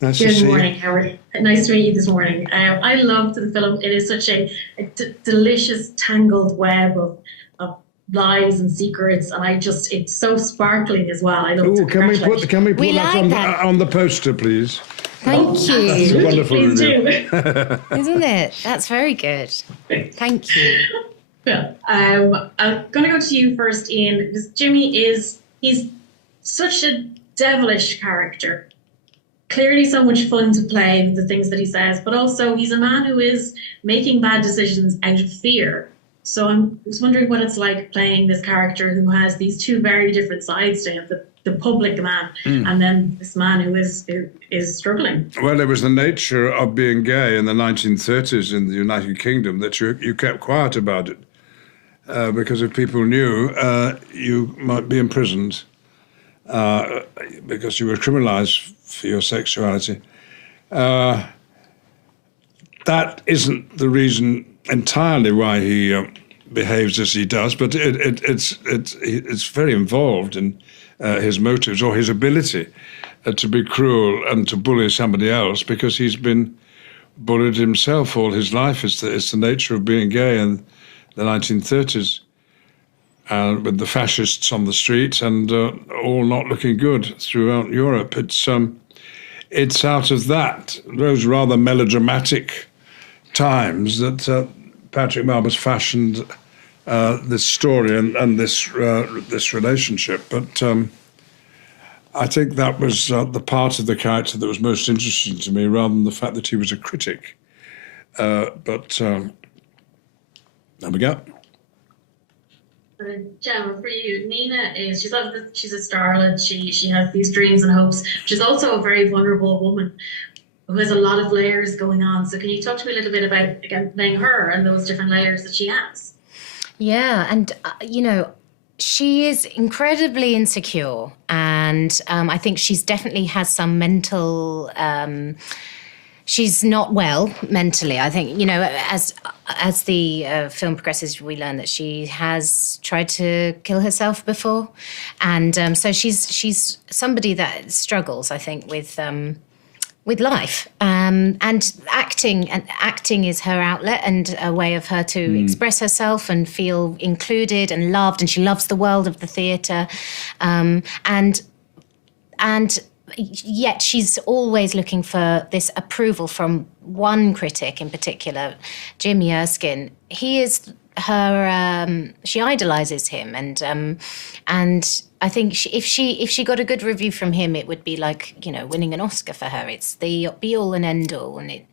Nice to Good see morning, you. Howard. Nice to meet you this morning. I loved the film. It is such a delicious, tangled web of lies and secrets, and it's so sparkling as well. I love Oh, it. can we put We that like on, that. on the poster, please? Thank That's you. a wonderful Please review. do. Isn't it? That's very good. Thank you. Yeah. I'm going to go to you first, Ian, because he's such a devilish character. Clearly so much fun to play with the things that he says, but also he's a man who is making bad decisions out of fear. So I'm just wondering what it's like playing this character who has these two very different sides to him, the public man and then this man who is struggling. Well, it was the nature of being gay in the 1930s in the United Kingdom that you kept quiet about it. Because if people knew, you might be imprisoned because you were criminalised for your sexuality. That isn't the reason entirely why he behaves as he does, but it's very involved in his motives or his ability to be cruel and to bully somebody else because he's been bullied himself all his life. It's the nature of being gay in the 1930s. With the fascists on the street and all not looking good throughout Europe. It's out of those rather melodramatic times that Patrick Marber's fashioned this story and this relationship. But I think that was the part of the character that was most interesting to me, rather than the fact that he was a critic. But there we go. Gemma, for you, Nina she's a starlet. She has these dreams and hopes. She's also a very vulnerable woman who has a lot of layers going on. So can you talk to me a little bit about, again, playing her and those different layers that she has? Yeah, and, she is incredibly insecure. And I think she's definitely has some mental... she's not well mentally. I think, as the film progresses, we learn that she has tried to kill herself before. And so she's somebody that struggles, I think, with life. And acting is her outlet and a way of her to express herself and feel included and loved. And she loves the world of the theatre. And yet she's always looking for this approval from one critic in particular, Jimmy Erskine. He is her. She idolizes him, and I think if she got a good review from him, it would be like winning an Oscar for her. It's the be all and end all, and it.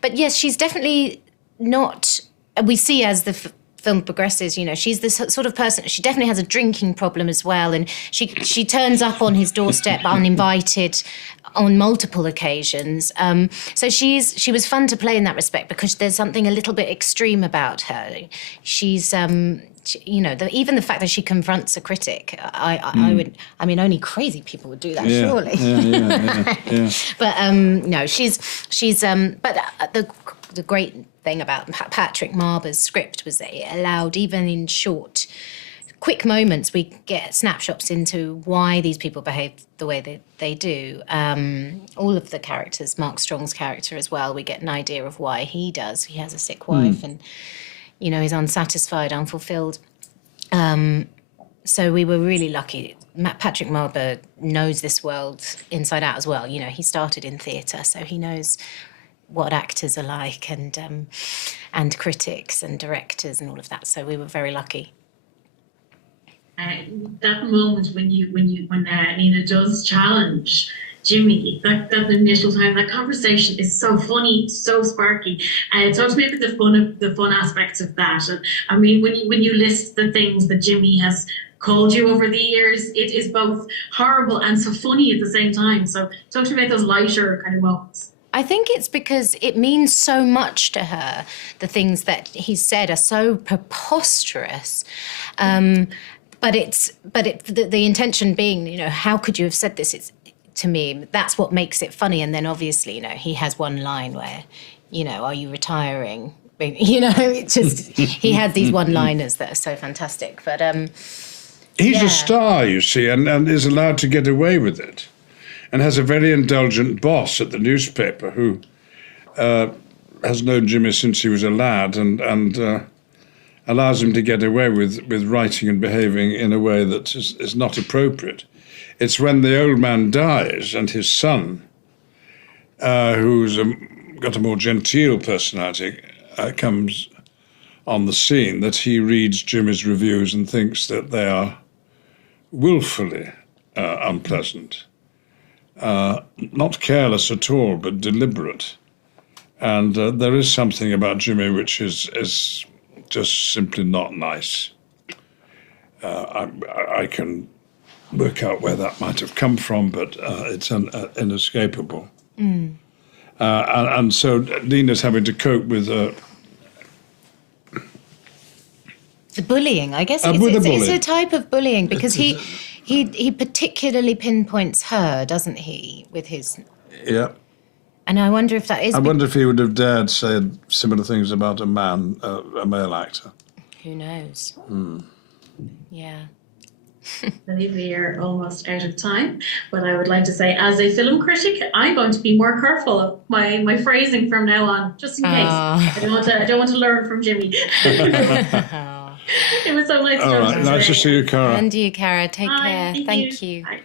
But yes, she's definitely not. We see as the film progresses, she's this sort of person. She definitely has a drinking problem as well, and she turns up on his doorstep uninvited on multiple occasions. So she was fun to play in that respect because there's something a little bit extreme about her. She's even the fact that she confronts a critic, only crazy people would do that, surely. Yeah. But no, but the great thing about Patrick Marber's script was that it allowed, even in short, quick moments, we get snapshots into why these people behave the way they do. All of the characters, Mark Strong's character as well, we get an idea of why he does. He has a sick wife and, he's unsatisfied, unfulfilled. So we were really lucky. Patrick Marber knows this world inside out as well. He started in theatre, so he knows what actors are like and critics and directors and all of that. So we were very lucky. That moment when Nina does challenge Jimmy, that initial time, that conversation is so funny, so sparky. Talk to me about the fun aspects of that. And I mean, when you list the things that Jimmy has called you over the years, it is both horrible and so funny at the same time. So talk to me about those lighter kind of moments. I think it's because it means so much to her. The things that he said are so preposterous. But the intention being, how could you have said this? To me, that's what makes it funny. And then obviously, he has one line where, are you retiring? It's just, he has these one-liners that are so fantastic. But he's a star, you see, and is allowed to get away with it. and has a very indulgent boss at the newspaper who has known Jimmy since he was a lad and allows him to get away with writing and behaving in a way that is not appropriate. It's when the old man dies and his son, who's got a more genteel personality, comes on the scene, that he reads Jimmy's reviews and thinks that they are willfully unpleasant. Not careless at all, but deliberate. And there is something about Jimmy which is just simply not nice. I can work out where that might have come from, but it's inescapable. And so Nina's having to cope with the bullying. I guess it's a type of bullying, because he particularly pinpoints her, doesn't he, with his... Yeah. And I wonder if that is... I wonder if he would have dared say similar things about a male actor. Who knows? Yeah. I believe we are almost out of time, but I would like to say, as a film critic, I'm going to be more careful of my phrasing from now on, just in case. I don't want to learn from Jimmy. It was so nice to All right, nice to see you, Cara. And you, Cara. Take care. Thank you. Bye.